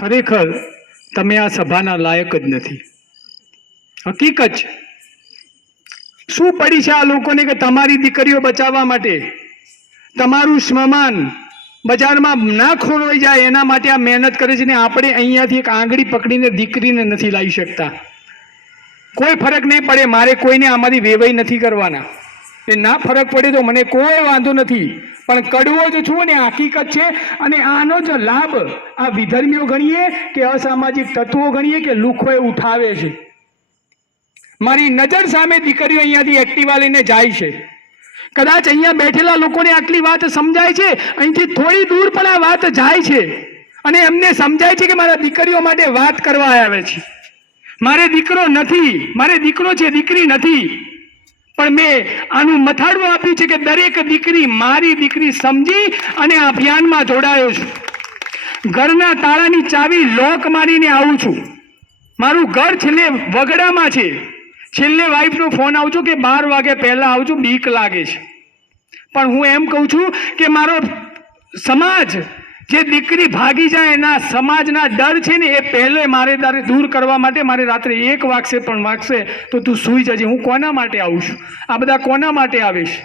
ખરેખર તમે આ સભાના લાયક જ નથી. હકીકત છે. શું પડી છે આ લોકોને કે તમારી દીકરીઓ બચાવવા માટે તમારું સ્મશાન બજારમાં ના ખોરવાઈ જાય એના માટે આ મહેનત કરે છે ને આપણે અહીંયાથી એક આંગળી પકડીને દીકરીને નથી લાવી શકતા. કોઈ ફરક નહીં પડે, મારે કોઈને આમાંથી વેવાઈ નથી કરવાના. એ ના ફરક પડે તો મને કોઈ વાંધો નથી, પણ કડવો જ છું ને હકીકત છે. અને આનો જ લાભ આ વિધર્મીઓ ગણીએ કે અસામાજિક તત્વો ગણીએ કે લુખોએ ઉઠાવે છે. મારી નજર સામે દીકરીઓ અહીંયાથી એક્ટિવા લઈને જાય છે. કદાચ અહીંયા બેઠેલા લોકોને આટલી વાત સમજાય છે, અહીંથી થોડી દૂર પણ આ વાત જાય છે અને એમને સમજાય છે કે મારા દીકરીઓ માટે વાત કરવા આવે છે. મારે દીકરો નથી, મારે દીકરો છે, દીકરી નથી. પણ મેં આનું મથાળું આપ્યું છે કે દરેક દીકરી મારી દીકરી સમજી અને આ અભિયાનમાં જોડાયો છું. ઘરના તાળાની ચાવી લોક મારીને આવું છું. મારું ઘર છેલ્લે વગડામાં છે. છેલ્લે વાઈફનો ફોન આવજો કે 12 વાગે પહેલા આવજો, બીક લાગે છે. પણ હું એમ કહું છું કે મારો સમાજ જે દીકરી ભાગી જાય એના સમાજના ડર છે ને એ પહેલે મારે દૂર કરવા માટે મારે રાત્રે 1 વાગશે પણ વાગશે તો તું સૂઈ જજે. હું કોના માટે આવું છું? આ બધા કોના માટે આવે છે?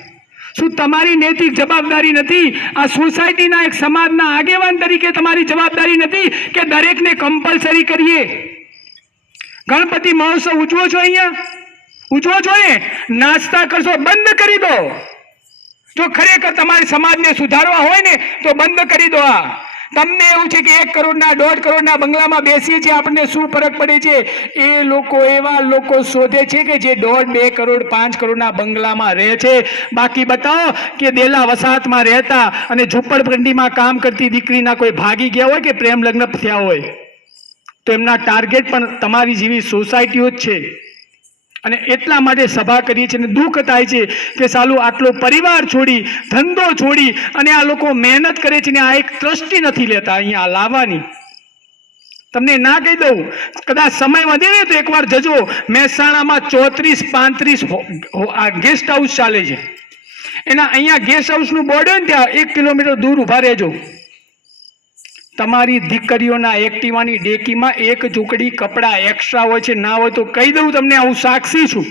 શું તમારી નૈતિક જવાબદારી નથી? આ સોસાયટીના એક સમાજના આગેવાન તરીકે તમારી જવાબદારી નથી કે દરેકને કમ્પલસરી કરીએ? ગણપતિ મહોત્સવ ઉજવો છો, અહીંયા ઉજવો છો ને, નાસ્તા કરશો બંધ કરી દો. જો ખરેખર તમારે સમાજને સુધારવા હોય ને તો બંધ કરી દો. આ તમને એવું છે કે 1 કરોડના 1.5 કરોડના બંગલામાં બેસીએ છીએ, આપણને શું ફરક પડે છે? એ લોકો એવા લોકો શોધે છે કે જે 1.5, 2 કરોડ 5 કરોડના બંગલામાં રહે છે. બાકી બતાવો કે દેલા વસાહતમાં રહેતા અને ઝૂંપડપટ્ટીમાં કામ કરતી દીકરીના કોઈ ભાગી ગયા હોય કે પ્રેમ લગ્ન થયા હોય તો એમના ટાર્ગેટ પણ તમારી જેવી સોસાયટીઓ જ છે. અને એટલા માટે સભા કરીએ છીએ અને દુઃખ થાય છે કે સાલું આટલો પરિવાર છોડી, ધંધો છોડી અને આ લોકો મહેનત કરે છે ને આ એક ટ્રસ્ટી નથી લેતા અહીંયા લાવવાની. તમને ના કહી દઉં, કદાચ સમય વધે ને તો એકવાર જજો. મહેસાણામાં 34-35 આ ગેસ્ટ હાઉસ ચાલે છે. એના અહીંયા ગેસ્ટ હાઉસનું બોર્ડ હોય ને ત્યાં 1 કિલોમીટર દૂર ઊભા રહેજો. તમારી દીકરીઓના એક્ટિવાની ડેકીમાં 1 ઝૂંકડી કપડાં એક્સ્ટ્રા હોય છે. ના હોય તો કહી દઉં તમને, હું સાક્ષી છું.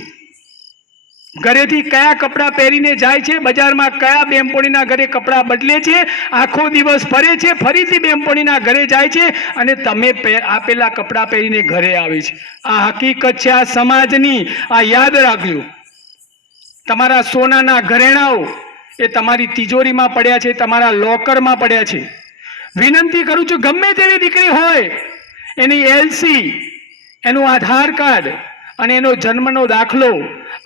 ઘરેથી કયા કપડાં પહેરીને જાય છે, બજારમાં કયા બેનપણીના ઘરે કપડાં બદલે છે, આખો દિવસ ફરે છે, ફરીથી બેનપણીના ઘરે જાય છે અને તમે આપેલા કપડાં પહેરીને ઘરે આવે છે. આ હકીકત છે આ સમાજની. આ યાદ રાખજો. તમારા સોનાના ઘરેણાઓ એ તમારી તિજોરીમાં પડ્યા છે, તમારા લોકરમાં પડ્યા છે. વિનંતી કરું છું, ગમે તેવી દીકરી હોય એની LC, એનું આધાર કાર્ડ અને એનો જન્મનો દાખલો,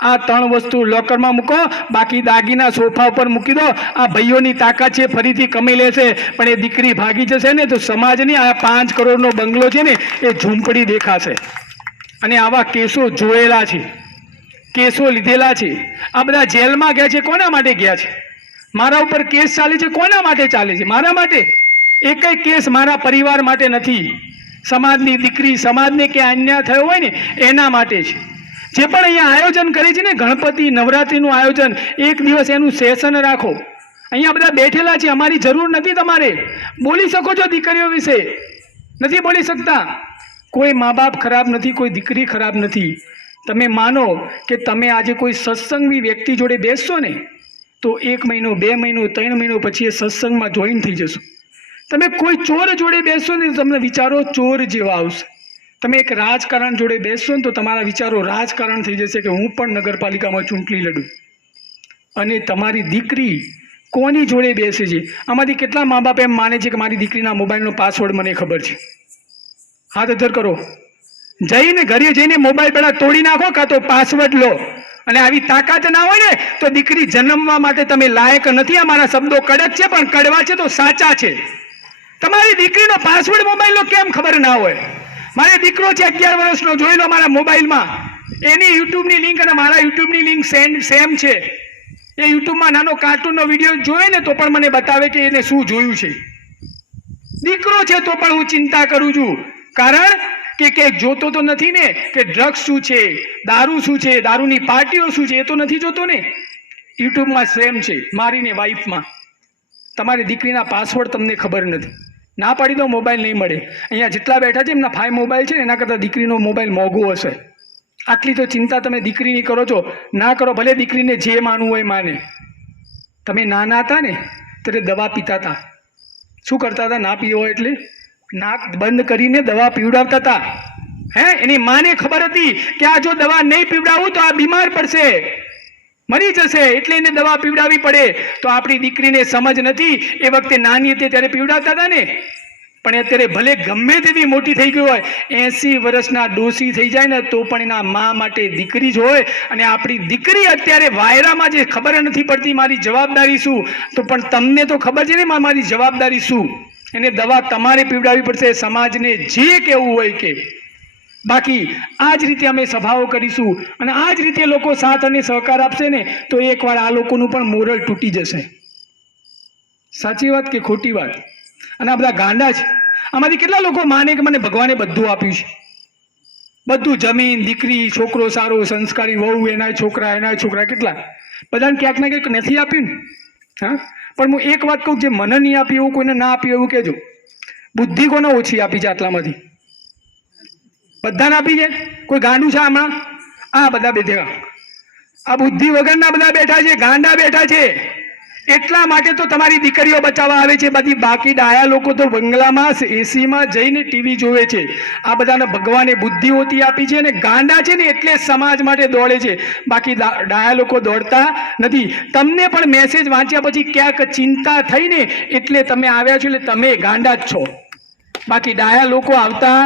આ 3 વસ્તુ લોકરમાં મૂકો. બાકી દાગીના સોફા ઉપર મૂકી દો. આ ભાઈઓની તાકાત છે, ફરીથી કમાઈ લેશે. પણ એ દીકરી ભાગી જશે ને તો સમાજની આ 5 કરોડનો બંગલો છે ને એ ઝૂંપડી દેખાશે. અને આવા કેસો જોયેલા છે, કેસો લીધેલા છે. આ બધા જેલમાં ગયા છે, કોના માટે ગયા છે? મારા ઉપર કેસ ચાલે છે, કોના માટે ચાલે છે? મારા માટે. એકય કેસ મારા પરિવાર માટે નથી. સમાજની દીકરી, સમાજને કે અન્યાય થયો હોય ને એના માટે છે. જે પણ અહીંયા આયોજન કરે છે ને, ગણપતિ નવરાત્રિનું આયોજન, એક દિવસ એનું સેશન રાખો. અહીંયા બધા બેઠેલા છે, અમારી જરૂર નથી. તમારે બોલી શકો છો દીકરીઓ વિશે, નથી બોલી શકતા. કોઈ મા બાપ ખરાબ નથી, કોઈ દીકરી ખરાબ નથી. તમે માનો કે તમે આજે કોઈ સત્સંગી વ્યક્તિ જોડે બેસશો ને તો 1 મહિનો, 2 મહિનો, 3 મહિનો પછી એ સત્સંગમાં જોઈન થઈ જશો. તમે કોઈ ચોર જોડે બેસશો ને તો તમને વિચારો ચોર જેવા આવશે. તમે એક રાજકારણ જોડે બેસશો ને તો તમારા વિચારો રાજકારણ થઈ જશે કે હું પણ નગરપાલિકામાં ચૂંટણી લડું. અને તમારી દીકરી કોની જોડે બેસે છે? આમાંથી કેટલા મા બાપ એમ માને છે કે મારી દીકરીના મોબાઈલનો પાસવર્ડ મને ખબર છે? હાથ અધર કરો. જઈને ઘરે જઈને મોબાઈલ પેલા તોડી નાખો, કાં તો પાસવર્ડ લો. અને આવી તાકાત ના હોય ને તો દીકરી જન્મવા માટે તમે લાયક નથી. અમારા શબ્દો કડક છે પણ કડવા છે તો સાચા છે. તમારી દીકરીનો પાસવર્ડ મોબાઈલનો કેમ ખબર ના હોય? મારે દીકરો છે 11 વર્ષનો, જોઈ લો મારા મોબાઈલમાં. એની યુટ્યુબની લિંક અને મારા યુટ્યુબની લિંક સેમ છે. એ યુટ્યુબમાં નાનો કાર્ટૂનનો વિડીયો જોયે ને તો પણ મને બતાવે કે એને શું જોયું છે. દીકરો છે તો પણ હું ચિંતા કરું છું. કારણ કે જોતો તો નથી ને કે ડ્રગ્સ શું છે, દારૂ શું છે, દારૂની પાર્ટીઓ શું છે, એ તો નથી જોતો ને. યુટ્યુબમાં સેમ છે મારી ને વાઈફમાં. તમારી દીકરીના પાસવર્ડ તમને ખબર નથી. ના પાડી દો, મોબાઈલ નહીં મળે. અહીંયા જેટલા બેઠા છે એમના 5 મોબાઈલ છે ને એના કરતાં દીકરીનો મોબાઈલ મોંઘો હશે. આટલી તો ચિંતા તમે દીકરીની કરો છો. ના કરો, ભલે દીકરીને જે માનવું હોય માને. તમે નાના હતા ને ત્યારે દવા પીતા હતા. શું કરતા હતા? ના પીવો એટલે નાક બંધ કરીને દવા પીવડાવતા હતા. એની માને ખબર હતી કે આ જો દવા નહીં પીવડાવું તો આ બીમાર પડશે, મરી જશે, એટલે એને દવા પીવડાવવી પડે. તો આપણી દીકરીને સમજ નથી. એ વખતે નાની હતી ત્યારે પીવડાવતા હતા ને. પણ અત્યારે ભલે ગમે તેવી મોટી થઈ ગઈ હોય, 80 વર્ષના ડોસી થઈ જાય ને તો પણ એના મા માટે દીકરી જ હોય. અને આપણી દીકરી અત્યારે વાયરામાં જે ખબર નથી પડતી મારી જવાબદારી શું, તો પણ તમને તો ખબર છે ને મારી જવાબદારી શું. એને દવા તમારે પીવડાવવી પડશે, સમાજને જે કહેવું હોય કે. બાકી આ જ રીતે અમે સભાઓ કરીશું અને આ જ રીતે લોકો સાથ અને સહકાર આપશે ને તો એકવાર આ લોકોનું પણ મોરલ તૂટી જશે. સાચી વાત કે ખોટી વાત? અને આ બધા ગાંડા છે. આમાંથી કેટલા લોકો માને કે મને ભગવાને બધું આપ્યું છે, બધું, જમીન, દીકરી, છોકરો સારો, સંસ્કારી, વહુ, એના છોકરા, કેટલા બધાને ક્યાંક ને ક્યાંક નથી આપ્યું ને. હા, પણ હું એક વાત કહું, જે મને નહીં આપી એવું કોઈને ના આપ્યું એવું કહેજો. બુદ્ધિ કોને ઓછી આપી છે આટલામાંથી? બધાને આપી છે. કોઈ ગાંડું છે હમણાં? આ બધા બેઠા, આ બુદ્ધિ વગરના બધા બેઠા છે, ગાંડા બેઠા છે. એટલા માટે તો તમારી દીકરીઓ બચાવવા આવે છે. બધી બાકી ડાયા લોકો તો બંગલામાં એસીમાં જઈને ટીવી જોવે છે. આ બધાને ભગવાને બુદ્ધિ ઓછી આપી છે અને ગાંડા છે ને એટલે સમાજ માટે દોડે છે. બાકી ડાયા લોકો દોડતા નથી. તમને પણ મેસેજ વાંચ્યા પછી ક્યાંક ચિંતા થઈને એટલે તમે આવ્યા છો, એટલે તમે ગાંડા જ છો. બાકી ડાયા લોકો આવતા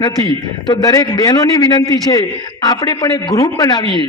નથી. તો દરેક બહેનોની વિનંતી છે, આપણે પણ એક ગ્રુપ બનાવીએ.